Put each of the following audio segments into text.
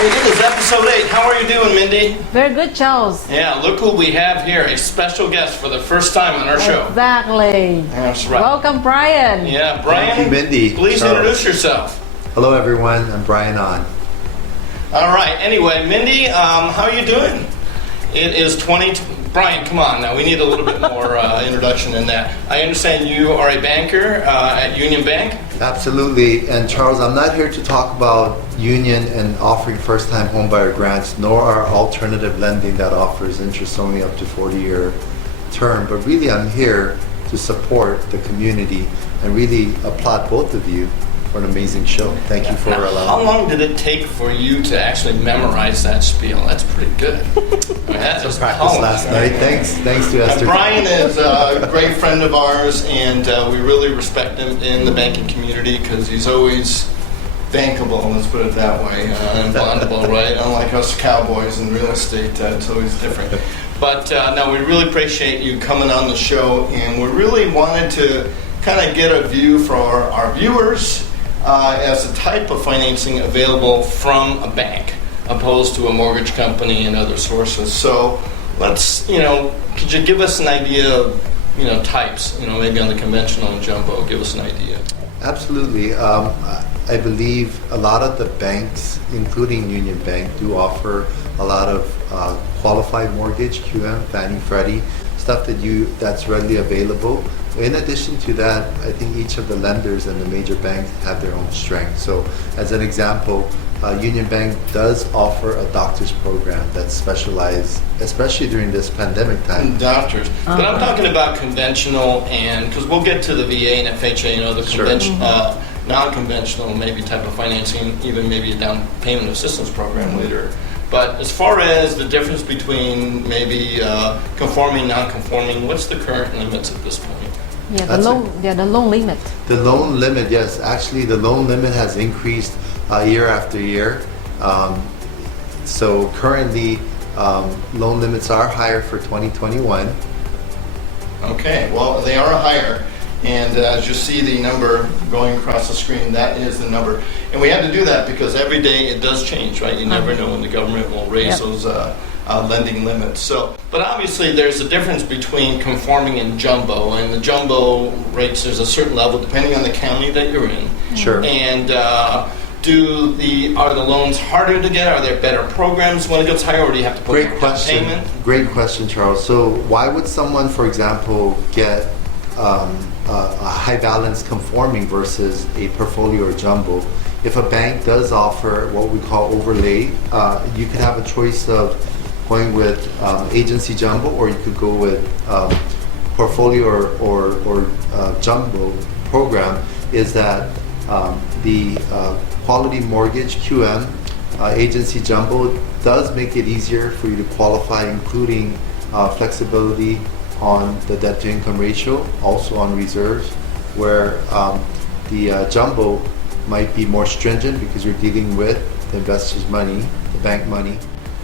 It is episode 8. How are you doing, Mindy? Very good, Charles. Yeah, look who we have here, a special guest for the first time on our show. Exactly. That's right. Welcome, Brian. Yeah, Brian. Thank you, Mindy. Please Charles. introduce yourself. Hello, everyone. I'm BRYAN AHN. All right. Anyway, Mindy, how are you doing? It is Brian, come on now. We need a little bit more introduction than that. I understand you are a banker at UNIONBANK. Absolutely. And Charles, I'm not here to talk about Union and offering first-time homebuyer grants, nor our alternative lending that offers interest only up to 40-year term. But really, I'm here to support the community and really applaud both of you for an amazing show. Thank you for allowing How me. long did it take for you to actually memorize that spiel? That's pretty good. I mean, that's just Practice last night. Thanks to Esther. Brian is a great friend of ours, and we really respect him in the banking community because he's always bankable, let's put it that way, and bondable, right? Unlike us cowboys in real estate, it's always different. But no, we really appreciate you coming on the show, and we really wanted to kind of get a view for our viewers as a type of financing available from a bank opposed to a mortgage company and other sources. So let's, could you give us an idea of, types, maybe on the conventional and jumbo, give us an idea. Absolutely. I believe a lot of the banks, including UNIONBANK, do offer a lot of qualified mortgage, QM, Fannie, Freddie, stuff that's readily available. In addition to that, I think each of the lenders and the major banks have their own strengths. So as an example, UNIONBANK does offer a doctor's program that's specialized, especially during this pandemic time. Doctors. But I'm talking about conventional, and because we'll get to the VA and FHA and other non-conventional maybe type of financing, even maybe a down payment assistance program later. But as far as the difference between maybe conforming, non-conforming, what's the current limits at this point? Yeah, the loan limit. The loan limit, yes. Actually, the loan limit has increased year after year. So currently, loan limits are higher for 2021. Okay, well, they are higher. And as you see the number going across the screen, that is the number. And we had to do that because every day it does change, right? You never know when the government will raise those lending limits. So, but obviously there's a difference between conforming and jumbo. And the jumbo rates, there's a certain level depending on the county that you're in. Sure. And are the loans harder to get? Are there better programs when it gets higher, or do you have to put more down payment? Great question, Charles. So why would someone, for example, get a high balance conforming versus a portfolio or jumbo? If a bank does offer what we call overlay, you could have a choice of going with agency jumbo, or you could go with portfolio or jumbo program. Is that the quality mortgage QM agency jumbo does make it easier for you to qualify, including flexibility on the debt to income ratio, also on reserves, where the jumbo might be more stringent because you're dealing with the investor's money, the bank money.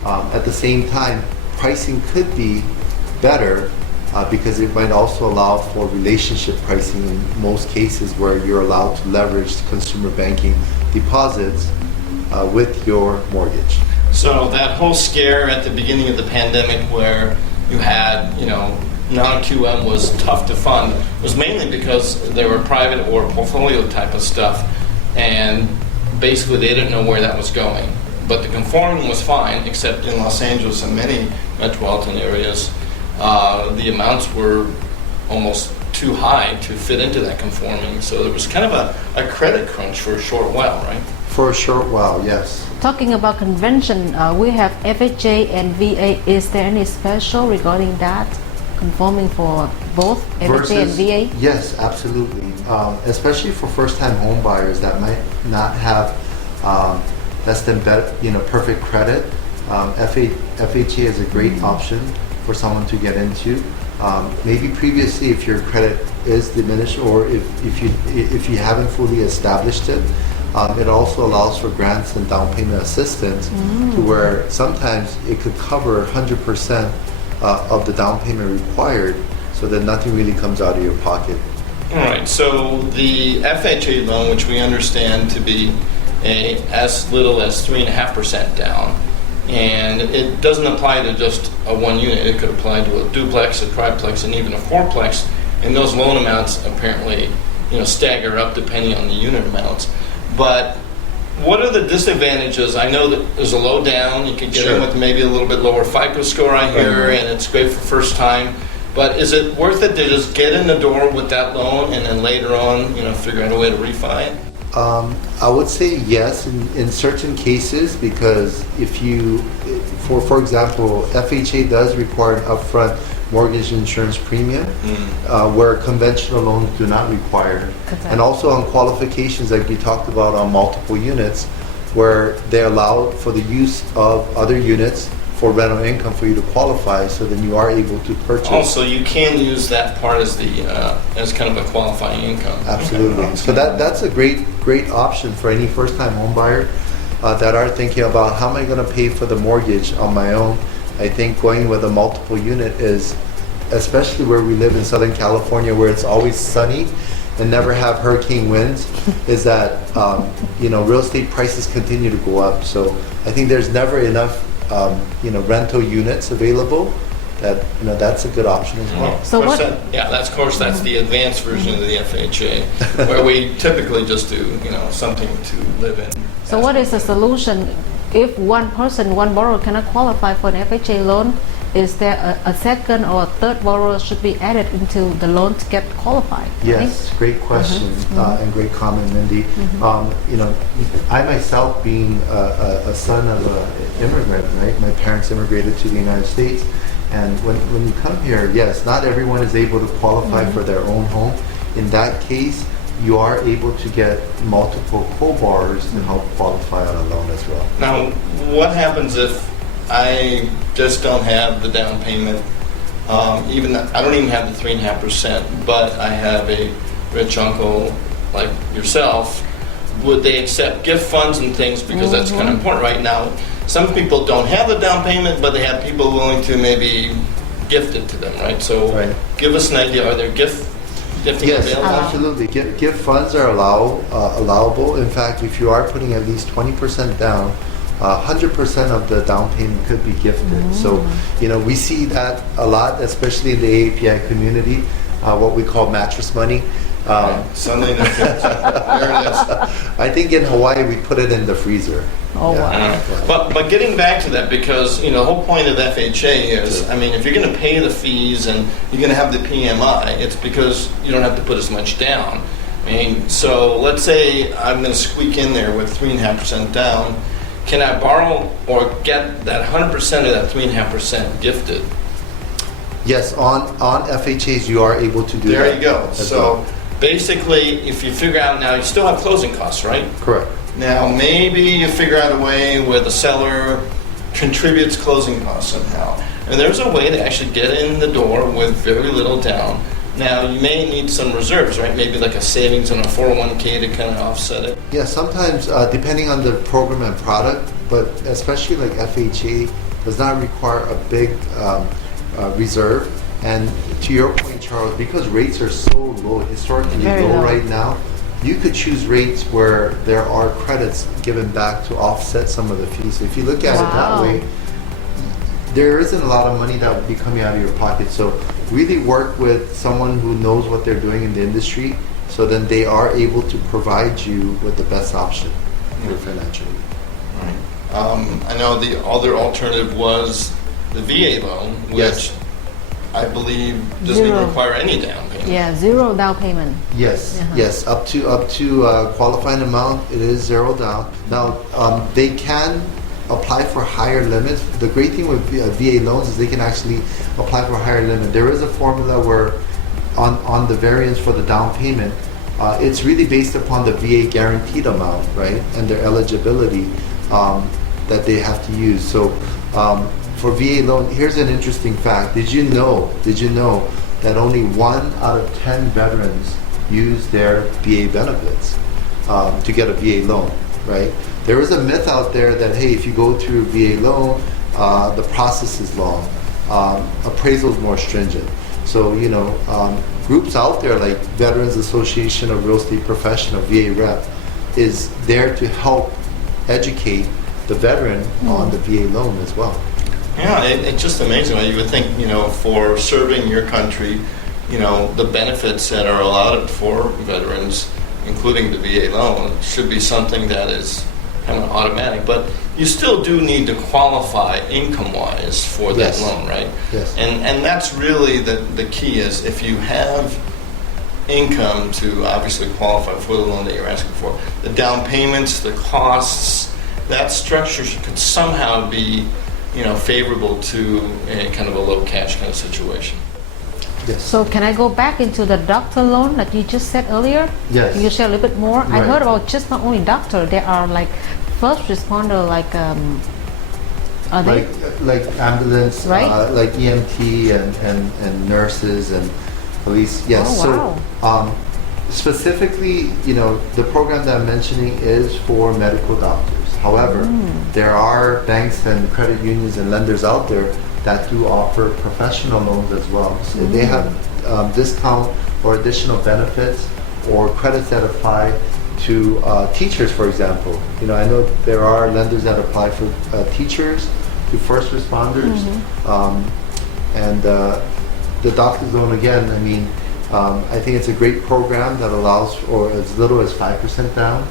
At the same time, pricing could be better because it might also allow for relationship pricing in most cases where you're allowed to leverage consumer banking deposits with your mortgage. So that whole scare at the beginning of the pandemic where you had, non-QM was tough to fund was mainly because they were private or portfolio type of stuff, and basically they didn't know where that was going. But the conforming was fine, except in Los Angeles and many metropolitan areas, the amounts were almost too high to fit into that conforming. So there was kind of a credit crunch for a short while, right? For a short while, yes. Talking about convention, we have FHA and VA. Is there any special regarding that? Conforming for both FHA and VA? Yes, absolutely. Especially for first-time home buyers that might not have less than perfect credit. FHA is a great option for someone to get into. Maybe previously, if your credit is diminished, or if you haven't fully established it, it also allows for grants and down payment assistance to where sometimes it could cover 100% of the down payment required, so that nothing really comes out of your pocket. All right, so the FHA loan, which we understand to be as little as 3.5% down. And it doesn't apply to just a one unit. It could apply to a duplex, a triplex, and even a fourplex. And those loan amounts apparently, stagger up depending on the unit amounts. But what are the disadvantages? I know that there's a low down. You could get in with maybe a little bit lower FICO score, I hear, and it's great for first time. But is it worth it to just get in the door with that loan and then later on, figure out a way to refi it? I would say yes in certain cases, because if you, for example, FHA does require an upfront mortgage insurance premium, where conventional loans do not require. Exactly. And also on qualifications, like we talked about on multiple units, where they allow for the use of other units for rental income for you to qualify, so then you are able to purchase. Also, you can use that part as the as kind of a qualifying income. Absolutely. Okay. So that's a great option for any first-time home buyer that are thinking about how am I going to pay for the mortgage on my own. I think going with a multiple unit is, especially where we live in Southern California, where it's always sunny and never have hurricane winds, is that real estate prices continue to go up. So I think there's never enough rental units available. That's a good option as well. So what? That's the advanced version of the FHA, where we typically just do something to live in. So what is the solution if one borrower cannot qualify for an FHA loan? Is there a second or a third borrower should be added into the loan to get qualified? Yes, right? great question and great comment, Mindy. I myself, being a son of an immigrant, right? My parents immigrated to the United States, and when you come here, yes, not everyone is able to qualify for their own home. In that case, you are able to get multiple co-borrowers to help qualify on a loan as well. Now, what happens if I just don't have the down payment? I don't even have the 3.5%, but I have a rich uncle like yourself. Would they accept gift funds and things, because that's kind of important right now? Some people don't have the down payment, but they have people willing to maybe gift it to them, right? So give us an idea. Are there gifting Yes, available? absolutely. Gift funds are allowable. In fact, if you are putting at least 20% down, 100% of the down payment could be gifted. So, we see that a lot, especially in the AAPI community, what we call mattress money. Sunday night. There it is. I think in Hawaii we put it in the freezer. Oh, wow. But getting back to that, because the whole point of FHA is, if you're going to pay the fees and you're going to have the PMI, it's because you don't have to put as much down. So let's say I'm going to squeak in there with 3.5% down. Can I borrow or get that 100% of that 3.5% gifted? Yes, on FHAs you are able to do that. There you go. So basically, if you figure out now, you still have closing costs, right? Correct. Now, maybe you figure out a way where the seller contributes closing costs somehow. And there's a way to actually get in the door with very little down. Now, you may need some reserves, right? Maybe like a savings and a 401k to kind of offset it. Yeah, sometimes depending on the program and product, but especially like FHA does not require a big reserve. And to your point, Charles, because rates are so low, historically low right now, you could choose rates where there are credits given back to offset some of the fees. So if you look at it that way, there isn't a lot of money that would be coming out of your pocket. So really work with someone who knows what they're doing in the industry, so then they are able to provide you with the best option financially. Right. I know the other alternative was the VA loan, which I believe doesn't even require any down payment. Yeah, zero down payment. Yes, yes, up to qualifying amount, it is zero down. Now, they can apply for higher limits. The great thing with VA loans is they can actually apply for a higher limit. There is a formula where on the variance for the down payment, it's really based upon the VA guaranteed amount, right, and their eligibility that they have to use. So for VA loan, here's an interesting fact. Did you know that only 1 out of 10 veterans use their VA benefits to get a VA loan, right? There is a myth out there that, hey, if you go through a VA loan, the process is long, appraisal is more stringent. So, groups out there like Veterans Association of Real Estate Professional, VA Rep, is there to help educate the veteran on the VA loan as well. Yeah, it's just amazing. You would think, for serving your country, the benefits that are allotted for veterans, including the VA loan, should be something that is kind of automatic. But you still do need to qualify income-wise for that Yes. loan, right? Yes. And that's really the key is if you have income to obviously qualify for the loan that you're asking for, the down payments, the costs, that structure could somehow be, favorable to a kind of a low cash kind of situation. Yes. So can I go back into the doctor loan that you just said earlier? Yes. Can you share a little bit more? I Right. heard about just not only doctor, there are like first responder, are they? Like ambulance, Right. like EMT and nurses and police. Yes. Oh, So specifically, the program that I'm mentioning is for medical doctors. However, there are banks and credit unions and lenders out there that do offer professional loans as well. So they have discount or additional benefits or credits that apply to teachers, for example. I know there are lenders that apply for teachers, to first responders, and the doctor's loan again. I think it's a great program that allows for as little as 5% down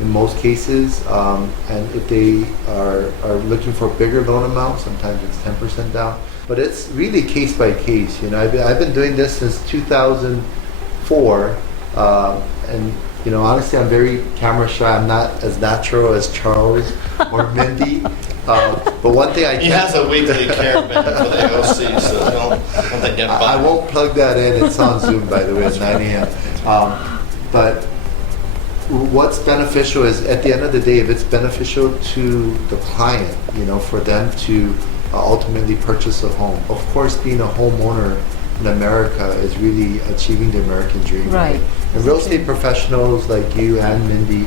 in most cases, and if they are looking for bigger loan amounts, sometimes it's 10% down. But it's really case by case. I've been doing this since 2004, and honestly, I'm very camera shy. I'm not as natural as Charles or Mindy. But one thing He has a weekly care event for the AOC, so don't they get by? I won't plug that in. It's on Zoom, by the way, at 9 a.m. But what's beneficial is, at the end of the day, if it's beneficial to the client, for them to ultimately purchase a home. Of course, being a homeowner in America is really achieving the American dream. Right. And real estate professionals like you and Mindy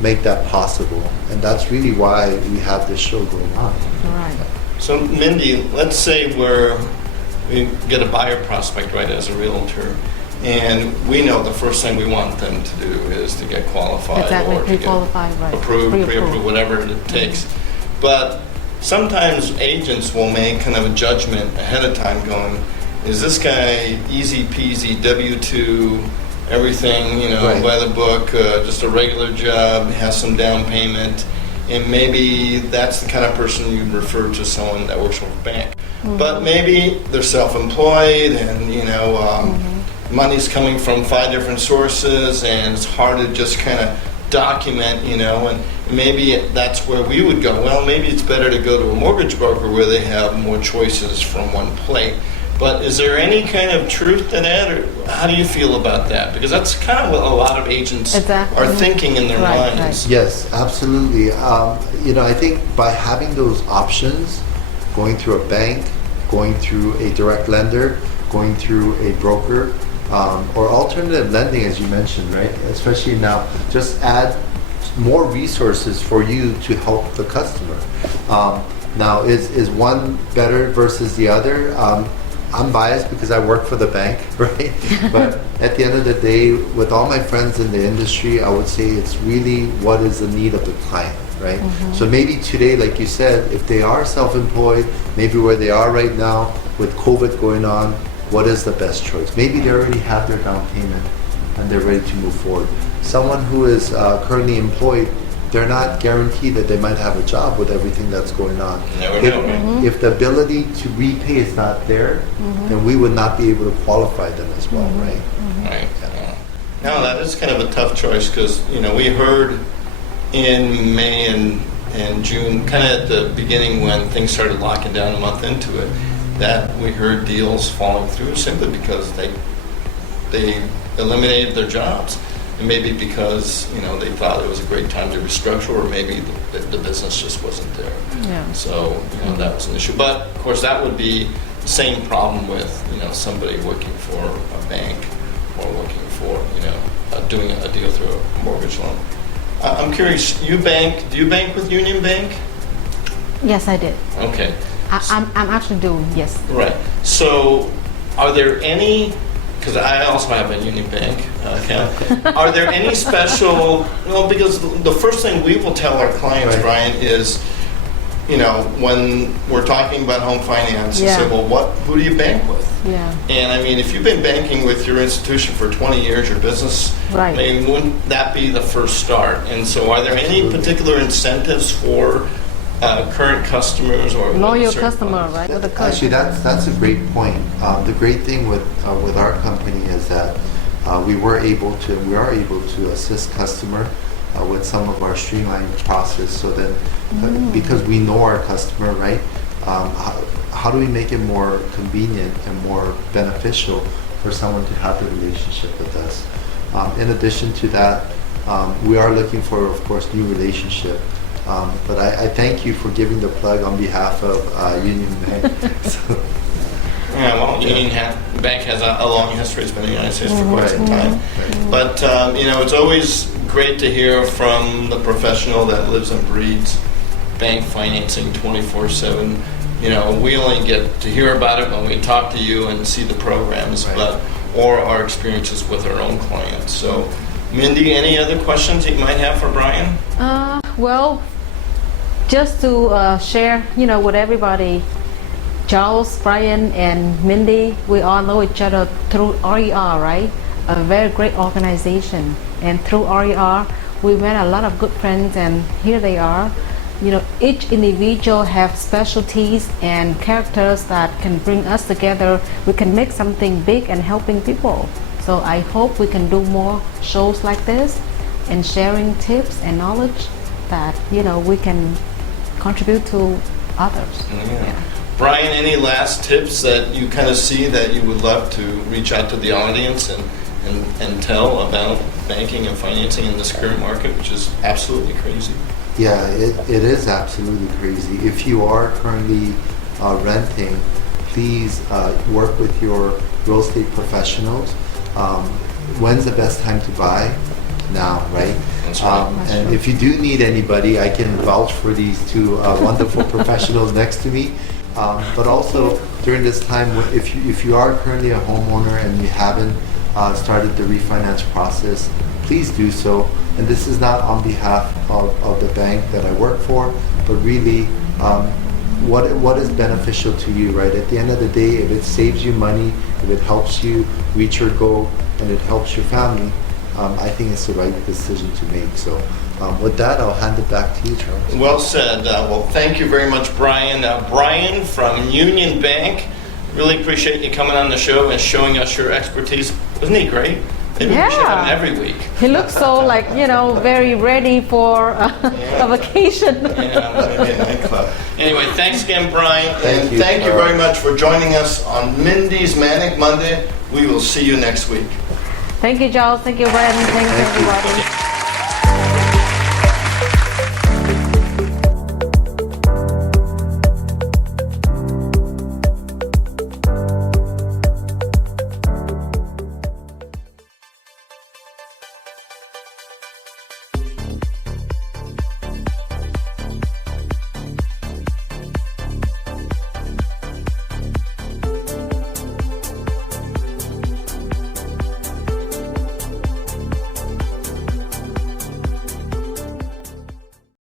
make that possible. And that's really why we have this show going on. Right. So Mindy, let's say we get a buyer prospect, right, as a realtor, and we know the first thing we want them to do is to get qualified Exactly, or to get pre-qualified, right. approved, Pre-approved. pre-approved, whatever it takes. But sometimes agents will make kind of a judgment ahead of time going, is this guy easy peasy, W-2, everything, Right. by the book, just a regular job, has some down payment, and maybe that's the kind of person you'd refer to someone that works for a bank. But maybe they're self-employed and, money's coming from 5 different sources and it's hard to just kind of document, and maybe that's where we would go. Well, maybe it's better to go to a mortgage broker where they have more choices from one plate. But is there any kind of truth to that, or how do you feel about that? Because that's kind of what a lot of agents Exactly. are thinking in their Right, minds. Yes, absolutely. I think by having those options, going through a bank, going through a direct lender, going through a broker, or alternative lending, as you mentioned, right? Especially now, just add more resources for you to help the customer. Now, is one better versus the other? I'm biased because I work for the bank, right? But at the end of the day, with all my friends in the industry, I would say it's really what is the need of the client, right? So maybe today, like you said, if they are self-employed, maybe where they are right now with COVID going on, what is the best choice? Maybe they already have their down payment and they're ready to move forward. Someone who is currently employed, they're not guaranteed that they might have a job with everything that's going on. Never know, right? If the ability to repay is not there, then we would not be able to qualify them as well, right? Right. No, that is kind of a tough choice because, we heard in May and June, kind of at the beginning when things started locking down a month into it, that we heard deals falling through simply because they eliminated their jobs. And maybe because, they thought it was a great time to restructure, or maybe the business just wasn't there. Yeah. So, that was an issue. But, of course, that would be the same problem with, somebody working for a bank or working for, doing a deal through a mortgage loan. I'm curious, do you bank with Union Bank? Yes, I did. Okay. I'm actually doing, yes. Right. So, are there any because I also have a UNIONBANK account. Are there any special? Well, because the first thing we will tell our clients, Right. Brian, is, when we're talking about home finance, Yeah. say, well, who do you bank with? Yeah. And I mean, if you've been banking with your institution for 20 years, your business, Right. I mean, wouldn't that be the first start? And so, are there any Absolutely. particular incentives for current customers or Loyal certain customer, clients? right? With the current Actually, customer. that's a great point. The great thing with our company is that we are able to assist customer with some of our streamlined process. So that because we know our customer, right? How do we make it more convenient and more beneficial for someone to have the relationship with us? In addition to that, we are looking for, of course, new relationship. But I thank you for giving the plug on behalf of UNIONBANK. So, Yeah, well, Union Bank has a long history. It's been in the United States for quite some time. right. But, it's always great to hear from the professional that lives and breathes bank financing 24/7. We only get to hear about it when we talk to you and see the programs, Right. or our experiences with our own clients. So, Mindy, any other questions that you might have for Brian? Well, just to share, with everybody, Charles, Brian, and Mindy, we all know each other through RER, right? A very great organization. And through RER, we met a lot of good friends, and here they are. Each individual have specialties and characters that can bring us together. We can make something big and helping people. So I hope we can do more shows like this and sharing tips and knowledge that, we can contribute to others. Yeah. Brian, any last tips that you kind of see that you would love to reach out to the audience and tell about banking and financing in this current market, which is absolutely crazy? Yeah, it is absolutely crazy. If you are currently renting, please work with your real estate professionals. When's the best time to buy? Now, right? That's right. And if you do need anybody, I can vouch for these two wonderful professionals next to me. But also during this time, if you are currently a homeowner and you haven't started the refinance process, please do so. And this is not on behalf of the bank that I work for, but really what is beneficial to you, right? At the end of the day, if it saves you money, if it helps you reach your goal, and it helps your family, I think it's the right decision to make. So with that, I'll hand it back to you, Charles. Well said. Well, thank you very much, Brian. Brian from UNIONBANK, really appreciate you coming on the show and showing us your expertise. Wasn't he great? Maybe we should have him every week. He looks so very ready for a vacation. Maybe a nightclub. Anyway, thanks again, Brian. Thank you. Thank you very much for joining us on Mindy's Manic Monday. We will see you next week. Thank you, Charles. Thank you, Brian. Thanks, Thank you. everybody.